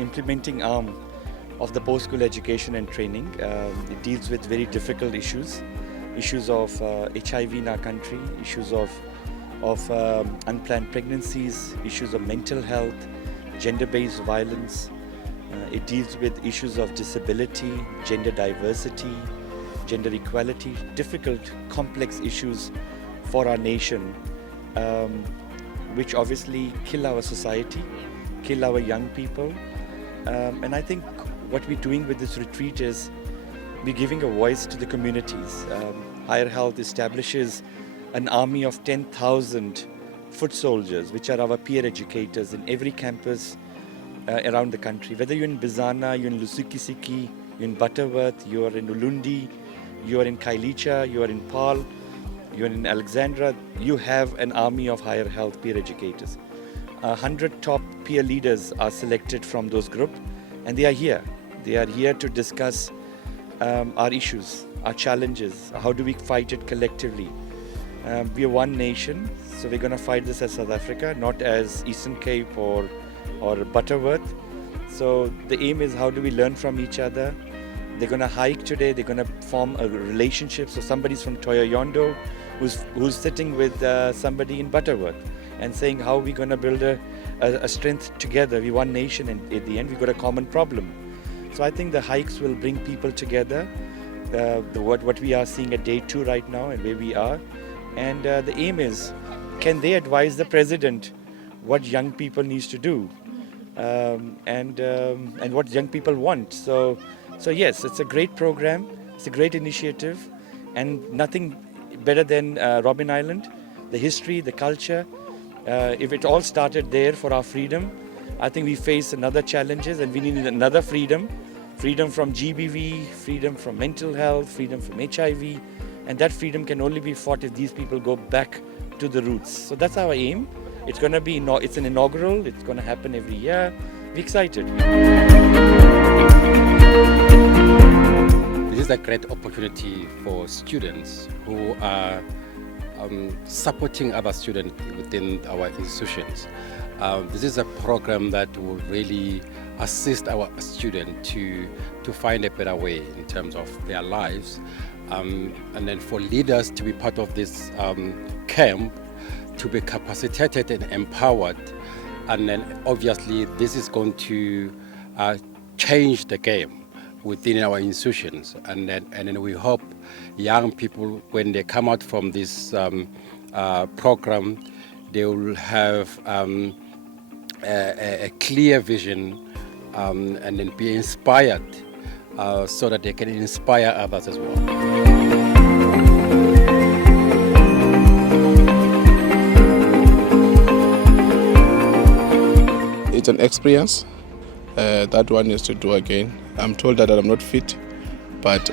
implementing arm of the post-school education and training. It deals with very difficult issues of HIV in our country, issues of unplanned pregnancies, issues of mental health, gender-based violence. It deals with issues of disability, gender diversity, gender equality, difficult, complex issues for our nation, which obviously kill our society, kill our young people. And I think what we're doing with this retreat is we're giving a voice to the communities. Higher Health establishes an army of 10,000 foot soldiers, which are our peer educators in every campus around the country. Whether you're in Bizana, you're in Lusikisiki, you're in Butterworth, you're in Ulundi, you're in Kailicha, you're in Paarl, you're in Alexandra, you have an army of Higher Health peer educators. 100 top peer leaders are selected from those groups, and they are here. They are here to discuss our issues, our challenges, how do we fight it collectively. We are one nation, so we're going to fight this as South Africa, not as Eastern Cape or Butterworth. So the aim is how do we learn from each other. They're going to hike today, they're going to form a relationship. So somebody's from Toyo Yondo who's sitting with somebody in Butterworth and saying how we're going to build a strength together. We're one nation, and at the end we've got a common problem. So I think the hikes will bring people together, what we are seeing at day 2 right now and where we are. And the aim is, can they advise the president what young people needs to do and what young people want. So yes, it's a great program, it's a great initiative, and nothing better than Robben Island, the history, the culture. If it all started there for our freedom, I think we face another challenges and we need another freedom from GBV, freedom from mental health, freedom from HIV, and that freedom can only be fought if these people go back to the roots. So that's our aim. It's going to be, it's an inaugural, it's going to happen every year. We're excited. This is a great opportunity for students who are supporting other students within our institutions. This is a program that will really assist our students to find a better way in terms of their lives, and then for leaders to be part of this camp, to be capacitated and empowered, and then obviously this is going to change the game within our institutions, and then we hope young people, when they come out from this program, they will have a clear vision and then be inspired so that they can inspire others as well. It's an experience that one needs to do again. I'm told that I'm not fit, but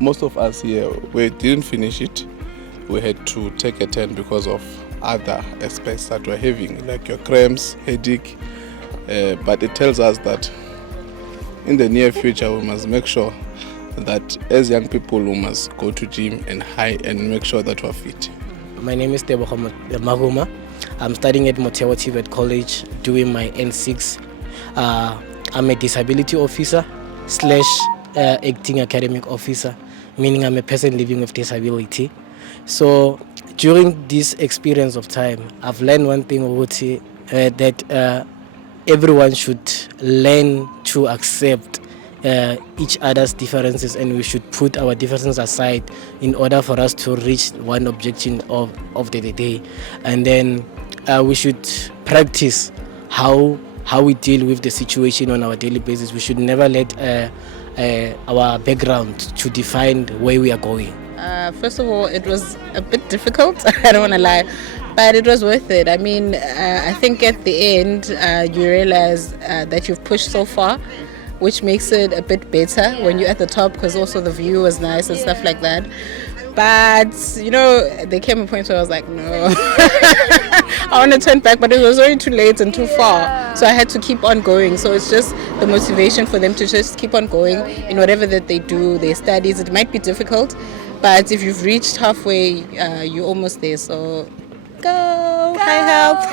most of us here, we didn't finish it. We had to take a turn because of other aspects that we're having, like your cramps, headache. But it tells us that in the near future we must make sure that as young people we must go to gym and make sure that we're fit. My name is Tebogo Maguma. I'm studying at CET College doing my N6. I'm a disability officer / acting academic officer, meaning I'm a person living with disability. So during this experience of time, I've learned one thing, that everyone should learn to accept each other's differences, and we should put our differences aside in order for us to reach one objective of the day. And then we should practice how we deal with the situation on our daily basis. We should never let our background to define where we are going. First of all, it was a bit difficult, I don't want to lie, but it was worth it. I mean, I think at the end you realize that you've pushed so far, which makes it a bit better when you're at the top, because also the view was nice and stuff like that. But, there came a point where I was like, no, I want to turn back, but it was already too late and too far. So I had to keep on going. So it's just the motivation for them to just keep on going in whatever that they do, their studies. It might be difficult, but if you've reached halfway, you're almost there. So go, high health.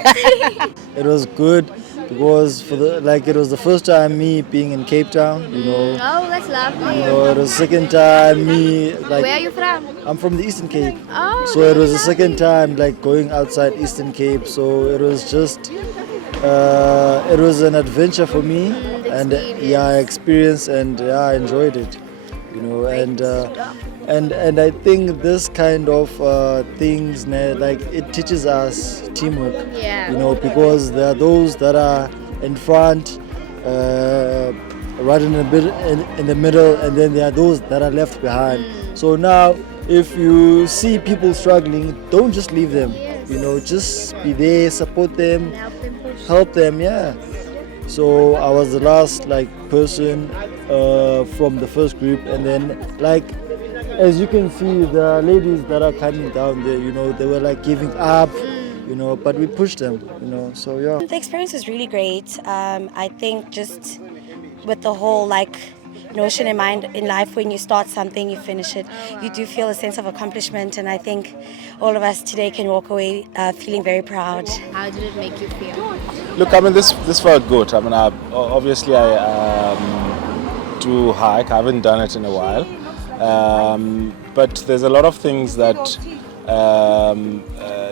It was good because it was the first time me being in Cape Town, you know. Oh, that's lovely. You know, it was the second time me Where are you from? I'm from the Eastern Cape. Oh, so it was the second time going outside Eastern Cape. So it was just it was an adventure for me, and I experienced and I enjoyed it, you know. And I think this kind of things, it teaches us teamwork, you know, because there are those that are in front, right in the middle, and then there are those that are left behind. So now, if you see people struggling, don't just leave them, you know, just be there, support them, help them, yeah. So I was the last person from the first group, and then as you can see, the ladies that are coming down there, you know, they were giving up, you know, but we pushed them, you know, so yeah. The experience was really great. I think just with the whole notion in mind in life, when you start something, you finish it, you do feel a sense of accomplishment, and I think all of us today can walk away feeling very proud. How did it make you feel? Look, I mean, this felt good. I mean, obviously I do hike. I haven't done it in a while. But there's a lot of things that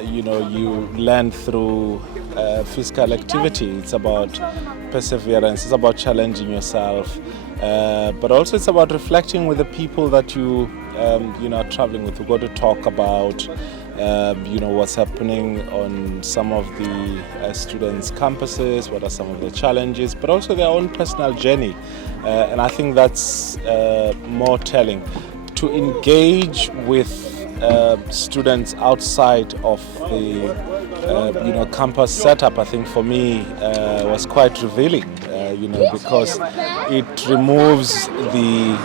you know, you learn through physical activity. It's about perseverance, it's about challenging yourself, but also it's about reflecting with the people that you know, are traveling with. We've got to talk about you know, what's happening on some of the students' campuses, what are some of the challenges, but also their own personal journey. And I think that's more telling. To engage with students outside of the you know, campus setup, I think for me was quite revealing, you know, because it removes the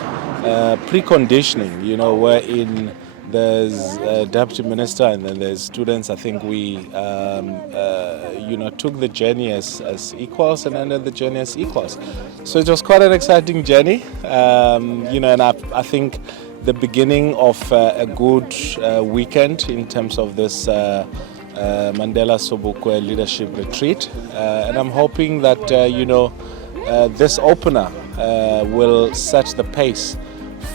preconditioning, you know, wherein there's a deputy minister and then there's students. I think we you know, took the journey as equals and ended the journey as equals. So it was quite an exciting journey, you know, and I think the beginning of a good weekend in terms of this Mandela Sobukwe leadership retreat, and I'm hoping that you know, this opener will set the pace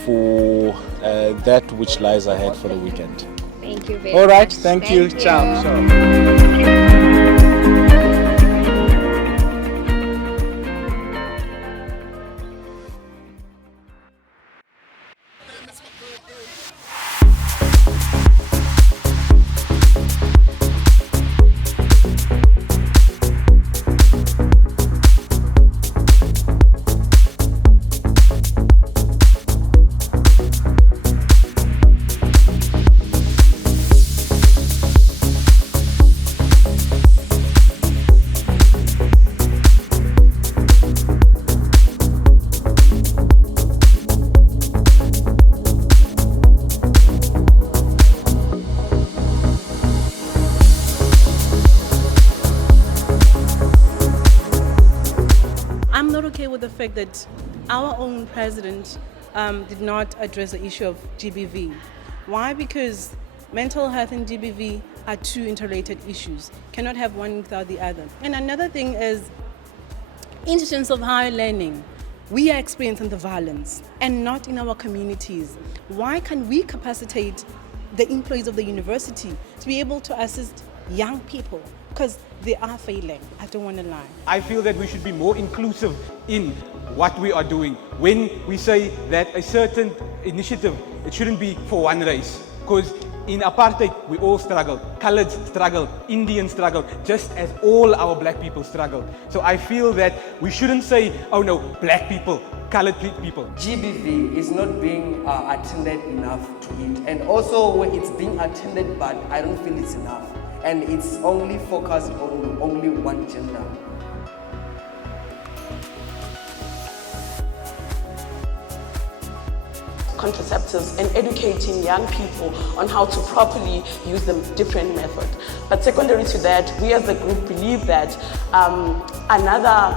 for that which lies ahead for the weekend. Thank you very much. All right, much. thank you. Ciao. The fact that our own president did not address the issue of GBV. Why? Because mental health and GBV are two interrelated issues. Cannot have one without the other. And another thing is, institutions of higher learning, we are experiencing the violence and not in our communities. Why can we capacitate the employees of the university to be able to assist young people? Because they are failing, I don't want to lie. I feel that we should be more inclusive in what we are doing. When we say that a certain initiative, it shouldn't be for one race. Because in apartheid, we all struggled. Coloureds struggled, Indians struggled, just as all our black people struggled. So I feel that we shouldn't say, oh no, black people, coloured people. GBV is not being attended enough to it. And also when it's being attended, but I don't feel it's enough. And it's only focused on only one gender. Contraceptives and educating young people on how to properly use the different methods. But secondary to that, we as a group believe that another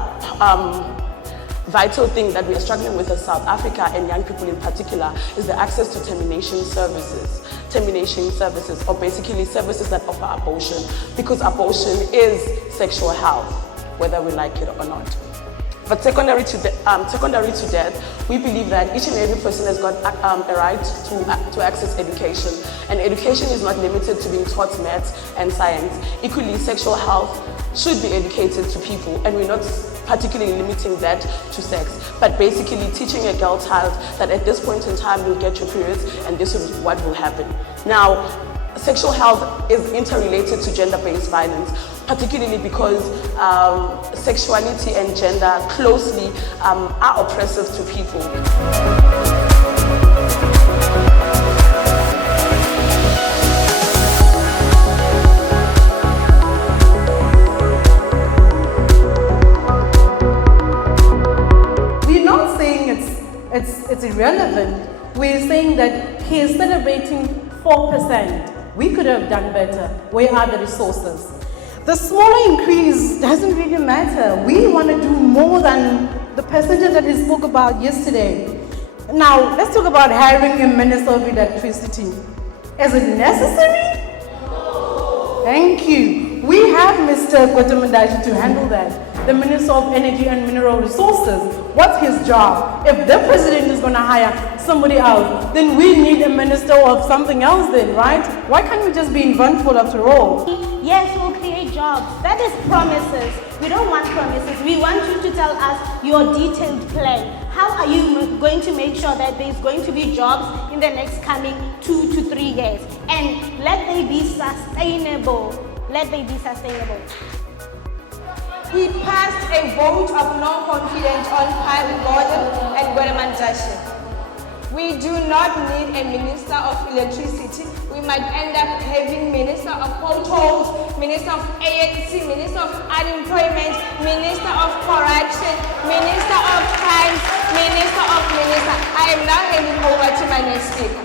vital thing that we are struggling with as South Africa and young people in particular is the access to termination services. Termination services, or basically services that offer abortion, because abortion is sexual health. whether we like it or not. But secondary to that, we believe that each and every person has got a right to access education. And education is not limited to being taught maths and science. Equally, sexual health should be educated to people, and we're not particularly limiting that to sex, but basically teaching a girl child that at this point in time you'll get your periods and this is what will happen. Now, sexual health is interrelated to gender-based violence, particularly because sexuality and gender closely are oppressive to people. We're not saying it's irrelevant. We're saying that he is celebrating 4%. We could have done better. Where are the resources? The smaller increase doesn't really matter. We want to do more than the percentage that we spoke about yesterday. Now, let's talk about hiring a Minister of Electricity. Is it necessary? Thank you. We have Mr. Buti to handle that. The Minister of Energy and Mineral Resources. What's his job? If the president is going to hire somebody else, then we need a minister of something else then, right? Why can't we just be inventful after all? Yes, we'll create jobs. That is promises. We don't want promises. We want you to tell us your detailed plan. How are you going to make sure that there's going to be jobs in the next coming 2 to 3 years? And let they be sustainable. Let they be sustainable. He passed a vote of no confidence on Prime Gordon and Gwelemantashe. We do not need a Minister of Electricity. We might end up having Minister of Potholes, Minister of ANC, Minister of Unemployment, Minister of Corruption, Minister of Crimes, Minister of Minister. I am now handing over to my next speaker.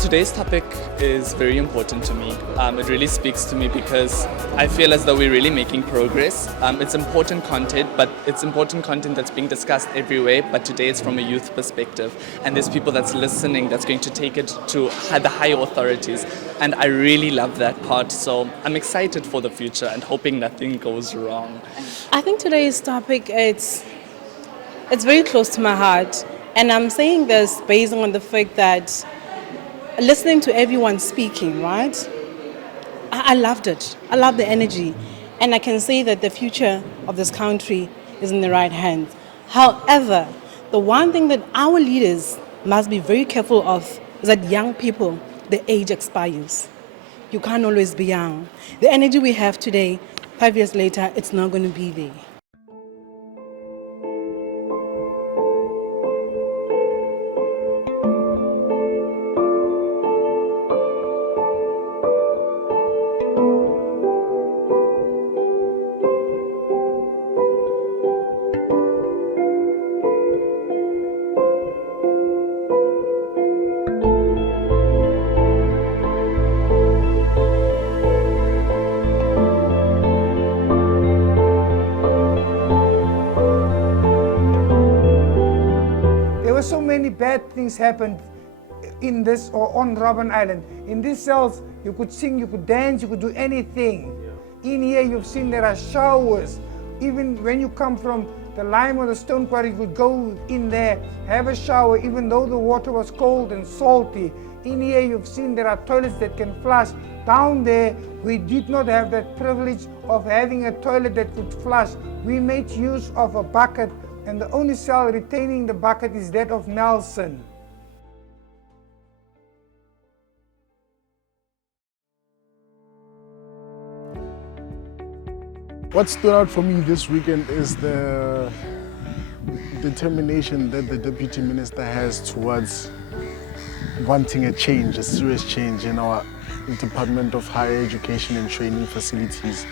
Today's topic is very important to me. It really speaks to me because I feel as though we're really making progress. It's important content, but it's important content that's being discussed everywhere, but today it's from a youth perspective. And there's people that's listening that's going to take it to the higher authorities. And I really love that part. So I'm excited for the future and hoping nothing goes wrong. I think today's topic, it's very close to my heart. And I'm saying this based on the fact that listening to everyone speaking, right? I loved it. I love the energy. And I can say that the future of this country is in the right hands. However, the one thing that our leaders must be very careful of is that young people, the age expires. You can't always be young. The energy we have today, 5 years later, it's not going to be there. So many bad things happened in this or on Robben Island. In these cells, you could sing, you could dance, you could do anything. In here, you've seen there are showers. Even when you come from the lime or the stone quarry, you could go in there, have a shower, even though the water was cold and salty. In here, you've seen there are toilets that can flush. Down there, we did not have that privilege of having a toilet that could flush. We made use of a bucket, and the only cell retaining the bucket is that of Nelson. What stood out for me this weekend is the determination that the Deputy Minister has towards wanting a change, a serious change in our Department of Higher Education and Training facilities.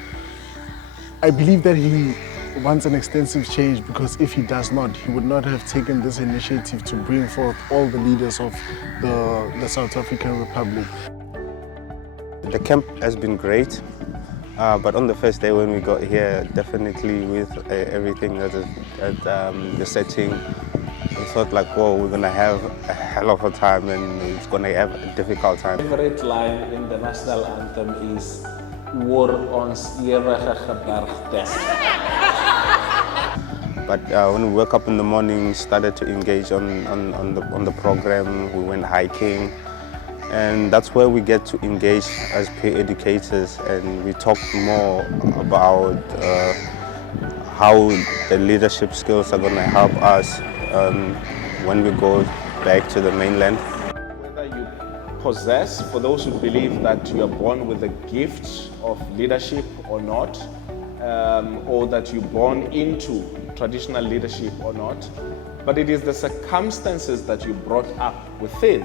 I believe that he wants an extensive change because if he does not, he would not have taken this initiative to bring forth all the leaders of the South African Republic. The camp has been great, but on the first day when we got here, definitely with everything at the setting, thought like, whoa, we're gonna have a hell of a time and it's gonna have a difficult time. My favorite line in the national anthem is "War on Bergtes." But when we woke up in the morning, started to engage on the program. We went hiking, and that's where we get to engage as peer educators, and we talk more about how the leadership skills are going to help us when we go back to the mainland. Whether you possess, for those who believe that you are born with the gift of leadership or not, or that you're born into traditional leadership or not, but it is the circumstances that you brought up within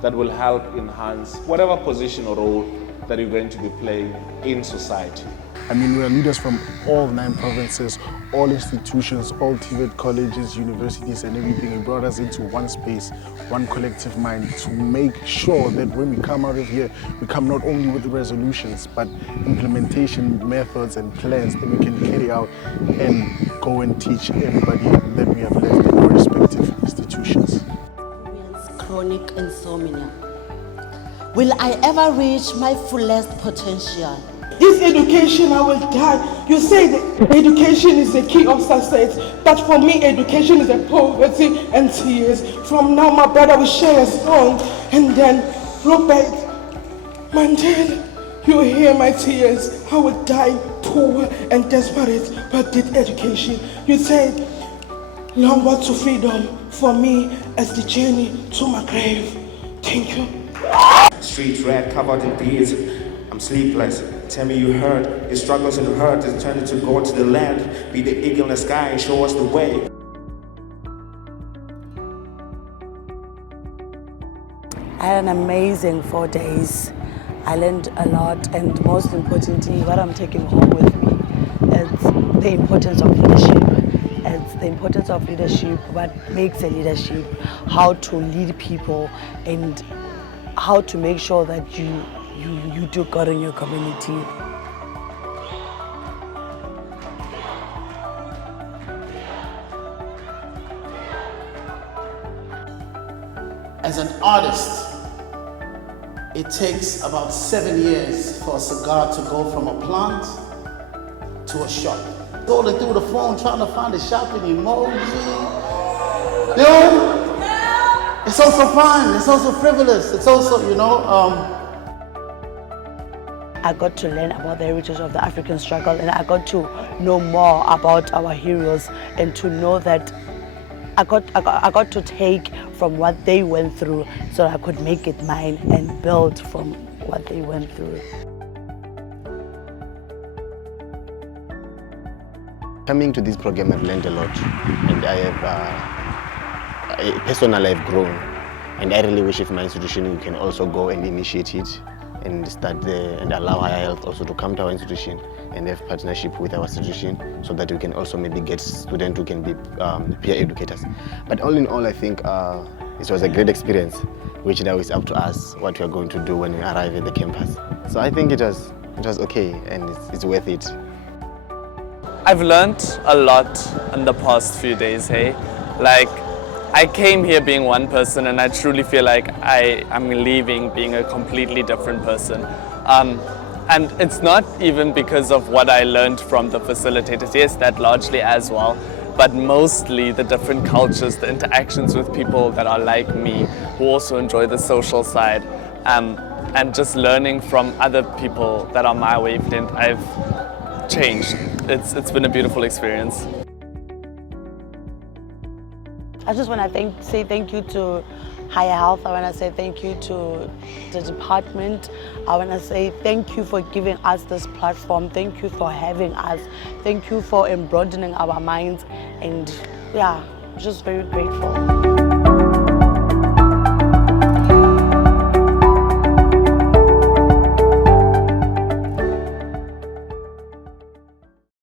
that will help enhance whatever position or role that you're going to be playing in society. I mean, we are leaders from all 9 provinces, all institutions, all TVET colleges, universities and everything. It brought us into one space, one collective mind to make sure that when we come out of here, we come not only with resolutions, but implementation methods and plans that we can carry out and go and teach everybody that we have left in our respective institutions. Chronic insomnia. Will I ever reach my fullest potential? This education, I will die. You say that education is the key of success, but for me, education is a poverty and tears. From now, my brother will share a song, and then Robben Mandela, you hear my tears. I will die poor and desperate, but did education. You said, long walk to freedom for me as the journey to my grave. Thank you. Streets red, covered in beads. I'm sleepless. Tell me you heard. Your struggles and hurt is turning to go to the land. Be the eagle in the sky and show us the way. I had an amazing 4 days. I learned a lot, and most importantly, what I'm taking home with me is the importance of leadership. It's the importance of leadership, what makes a leadership, how to lead people, and how to make sure that you do good in your community. As an artist, it takes about 7 years for a cigar to go from a plant to a shop. Going through the phone trying to find a shopping emoji. You know, it's also fun, it's also frivolous, it's also, you know, I got to learn about the heritage of the African struggle, and I got to know more about our heroes, and to know that I got to take from what they went through so I could make it mine and build from what they went through. Coming to this program, I've learned a lot, and I have personally I've grown, and I really wish if my institution we can also go and initiate it and start there and allow higher health also to come to our institution and have partnership with our institution so that we can also maybe get students who can be peer educators. But all in all, I think it was a great experience, which now is up to us what we are going to do when we arrive at the campus. So I think it was okay, and it's worth it. I've learned a lot in the past few days, hey? Like, I came here being one person, and I truly feel like I'm leaving being a completely different person. And it's not even because of what I learned from the facilitators. Yes, that largely as well, but mostly the different cultures, the interactions with people that are like me, who also enjoy the social side, and just learning from other people that are my wavelength. I've changed. It's been a beautiful experience. I just want to say thank you to Higher Health. I want to say thank you to the department. I want to say thank you for giving us this platform. Thank you for having us. Thank you for broadening our minds. And yeah, just very grateful.